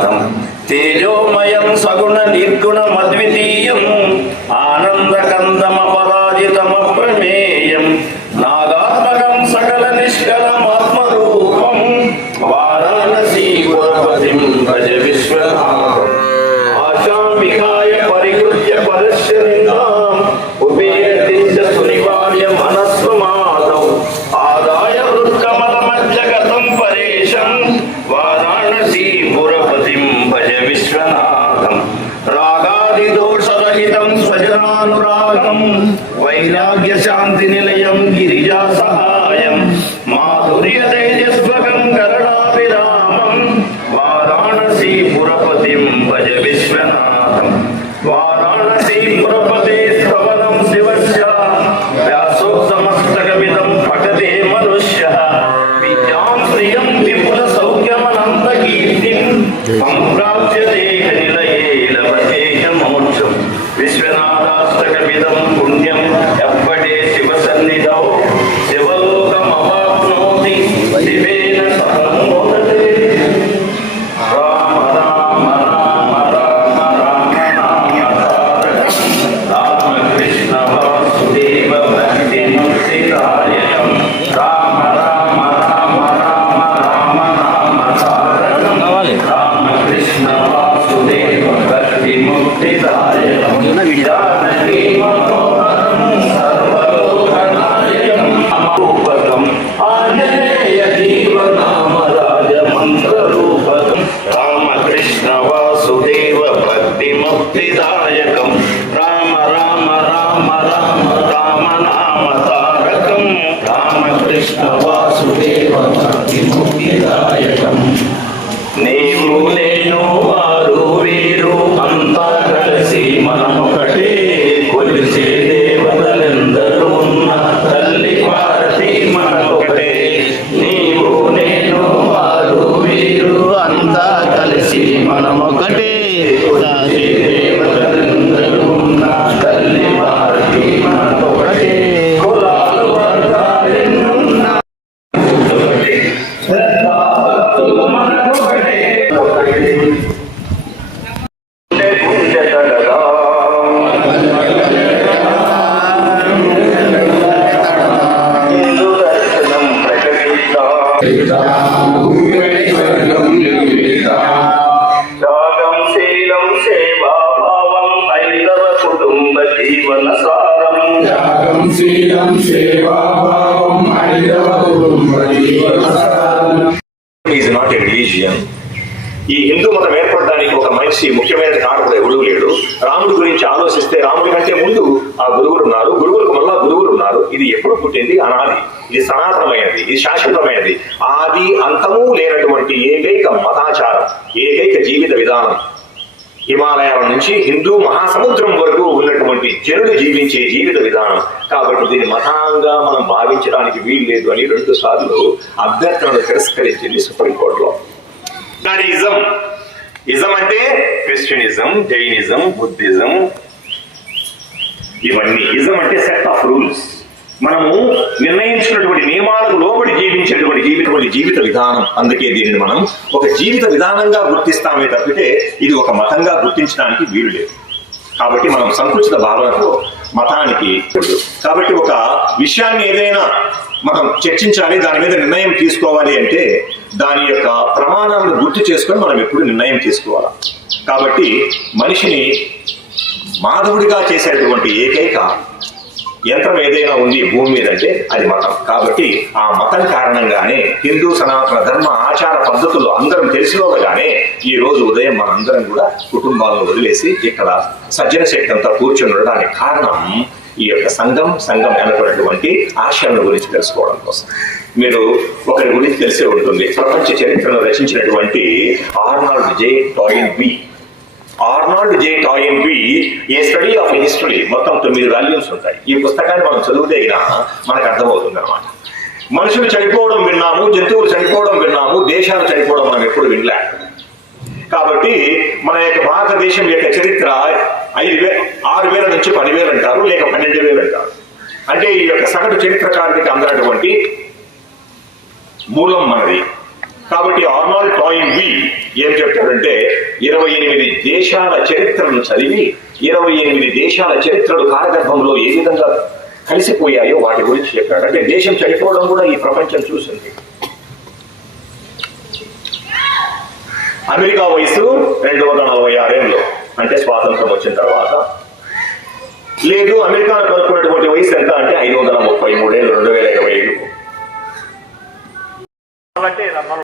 పంచాననం దురిత మత్త మతంగజానాం నాగాంతకం ధనుజ పుంగవ పన్నగాం తేజోమయం సగుణ ఆనందకందమపరాజితమప్రమేయం. నాగాత్మకం సకల నిష్కల సహితం స్వజనానురాగం వైరాగ్య శాంతి నిలయం గిరిజా సహాయం. మాధుర్య తేజస్వకం मुक्तिदाय जानकी मनोहरं सर्वलोकनायकम् अमरूपकम् आनेय जीवनामराजमन्त्ररूपकम् रामकृष्णवासुदेव भक्तिमुक्तिदायकम् राम राम राम राम राम नाम तारकम् रामकृष्ण തീർച്ചയായും కుటుంబ జీవన సారం త్యాగం శీలం సేవాభావం కుటుంబ ఈజ్ నాట్ ఎ రిలీజియన్ ఈ హిందూ మతం ఏర్పడడానికి ఒక మనిషి ముఖ్యమైన కారకుడు ఎవడూ లేడు. రాముడి గురించి ఆలోచిస్తే రాముడి కంటే ముందు ఆ గురువులు ఉన్నారు. గురువులకు మళ్ళా గురువులు ఉన్నారు. ఇది ఎప్పుడు పుట్టింది? అనాది. ఇది సనాతనమైనది. ఇది శాశ్వతమైనది. ఆది అంతము లేనటువంటి ఏకైక మతాచారం ఏకైక జీవిత విధానం. హిమాలయాల నుంచి హిందూ మహాసముద్రం వరకు ఉన్నటువంటి జనులు జీవించే జీవిత విధానం. కాబట్టి దీన్ని మతాంగా మనం భావించడానికి వీలు లేదు అని రెండు సార్లు అభ్యర్థనలు తిరస్కరించింది సుప్రీంకోర్టులో ఇజం. ఇజం అంటే క్రిస్టియనిజం జైనిజం బుద్ధిజం. ఇవన్నీ. ఇజం అంటే సెట్ ఆఫ్ రూల్స్. మనము నిర్ణయించుకున్నటువంటి నియమాలకు లోబడి జీవించేటువంటి జీవితం జీవిత విధానం. అందుకే దీనిని మనం ఒక జీవిత విధానంగా గుర్తిస్తామే తప్పితే ఇది ఒక మతంగా గుర్తించడానికి వీలు లేదు. కాబట్టి మనం సంకుచిత భావనతో మతానికి కాబట్టి ఒక విషయాన్ని ఏదైనా మనం చర్చించాలి దాని మీద నిర్ణయం తీసుకోవాలి అంటే దాని యొక్క ప్రమాణాలను గుర్తు చేసుకొని మనం ఎప్పుడు నిర్ణయం తీసుకోవాలి? కాబట్టి మనిషిని మాధవుడిగా చేసేటువంటి ఏకైక యంత్రం ఏదైనా ఉంది భూమి మీద అంటే అది మతం. కాబట్టి ఆ మతం కారణంగానే హిందూ సనాతన ధర్మ ఆచార పద్ధతులు అందరం తెలిసినోగానే ఈ రోజు ఉదయం మనందరం కూడా కుటుంబాలను వదిలేసి ఇక్కడ సజ్జన శక్తి అంతా కూర్చొని ఉండడానికి కారణం ఈ యొక్క సంఘం సంఘం వెనకటువంటి ఆశయాల గురించి తెలుసుకోవడం కోసం. మీరు ఒకరి గురించి తెలిసే ఉంటుంది. ప్రపంచ చరిత్రను రచించినటువంటి Arnold J Toynbee. Arnold J Toynbee a study of history మొత్తం తొమ్మిది వాల్యూమ్స్ ఉంటాయి. ఈ పుస్తకాన్ని మనం చదివితే అయినా మనకు అర్థమవుతుంది అనమాట మనుషులు చనిపోవడం విన్నాము జంతువులు చనిపోవడం విన్నాము దేశాలు చనిపోవడం మనం ఎప్పుడు వినలే. కాబట్టి మన యొక్క భారతదేశం యొక్క చరిత్ర ఐదు వే ఆరు వేల నుంచి పదివేలు అంటారు లేక పన్నెండు వేలు అంటారు. అంటే ఈ యొక్క సగటు చరిత్రకారుడికి అందనటువంటి మూలం మనది. కాబట్టి ఆర్నాల్డ్ టాయిన్ వి ఏం చెప్తాడంటే ఇరవై ఎనిమిది దేశాల చరిత్రను చదివి ఇరవై ఎనిమిది దేశాల చరిత్రలు కాలగర్భంలో ఏ విధంగా కలిసిపోయాయో వాటి గురించి చెప్పాడు. అంటే దేశం చనిపోవడం కూడా ఈ ప్రపంచం చూసింది. అమెరికా వయసు రెండు వందల నలభై ఆరేళ్ళు అంటే స్వాతంత్రం వచ్చిన తర్వాత. లేదు అమెరికా కనుక్కున్నటువంటి వయసు ఎంత అంటే ఐదు వందల ముప్పై మూడేళ్ళు రెండు వేల ఇరవై ఐదు అంటే